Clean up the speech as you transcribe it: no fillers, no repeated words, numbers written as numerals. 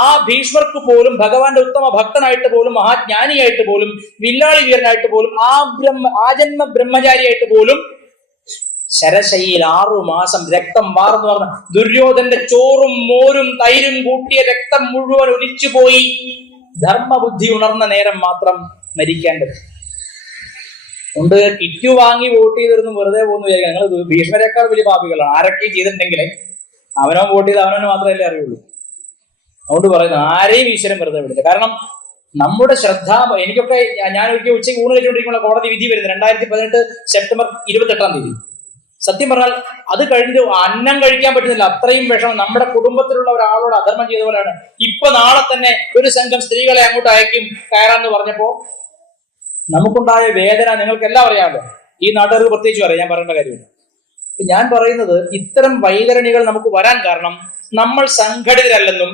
ആ ഭീഷ്മർക്ക് പോലും ഭഗവാന്റെ ഉത്തമ ഭക്തനായിട്ട് പോലും മഹാജ്ഞാനിയായിട്ട് പോലും വില്ലാളി വീരനായിട്ട് പോലും ആജന്മ ബ്രഹ്മചാരിയായിട്ട് പോലും ശരശയിൽ 6 മാസം രക്തം വാർന്നു പറഞ്ഞ ദുര്യോധന്റെ ചോറും മോരും തൈരും കൂട്ടിയ രക്തം മുഴുവൻ ഒലിച്ചുപോയി ധർമ്മബുദ്ധി ഉണർന്ന നേരം മാത്രം മരിക്കേണ്ടത് ഉണ്ട്. കിറ്റു വാങ്ങി വോട്ട് ചെയ്തിരുന്നു വെറുതെ പോകുന്നു വിചാരിക്കുക. നിങ്ങൾ ഭീഷ്മരെക്കാൾ വലിയ പാപികളാണ്. ആരൊക്കെ ചെയ്തിട്ടുണ്ടെങ്കിൽ അവനോ വോട്ട് ചെയ്ത് അവനോ മാത്രമല്ലേ അറിയുള്ളൂ. അതുകൊണ്ട് പറയുന്നു ആരെയും ഈശ്വരൻ വെറുതെ വിടില്ല. കാരണം നമ്മുടെ ശ്രദ്ധ എനിക്കൊക്കെ ഞാൻ ഒരിക്കൽ ഉച്ചയ്ക്ക് ഊണ് കഴിച്ചുകൊണ്ടിരിക്കുമ്പോൾ കോടതി വിധി വരുന്നത് 2018 സെപ്റ്റംബർ 28 സത്യം പറഞ്ഞാൽ അത് കഴിഞ്ഞ് അന്നം കഴിക്കാൻ പറ്റുന്നില്ല, അത്രയും വിഷമം. നമ്മുടെ കുടുംബത്തിലുള്ള ഒരാളോട് അധർമ്മം ചെയ്ത പോലെയാണ്. ഇപ്പൊ നാളെ തന്നെ ഒരു സംഘം സ്ത്രീകളെ അങ്ങോട്ട് അയക്കും കയറാന്ന് പറഞ്ഞപ്പോ നമുക്കുണ്ടായ വേദന നിങ്ങൾക്ക് എല്ലാം അറിയാമല്ലോ. ഈ നാട്ടുകാർക്ക് പ്രത്യേകിച്ച് അറിയാം, ഞാൻ പറയേണ്ട കാര്യമില്ല. ഞാൻ പറയുന്നത് ഇത്തരം വൈതരണികൾ നമുക്ക് വരാൻ കാരണം നമ്മൾ സംഘടിതരല്ലെന്നും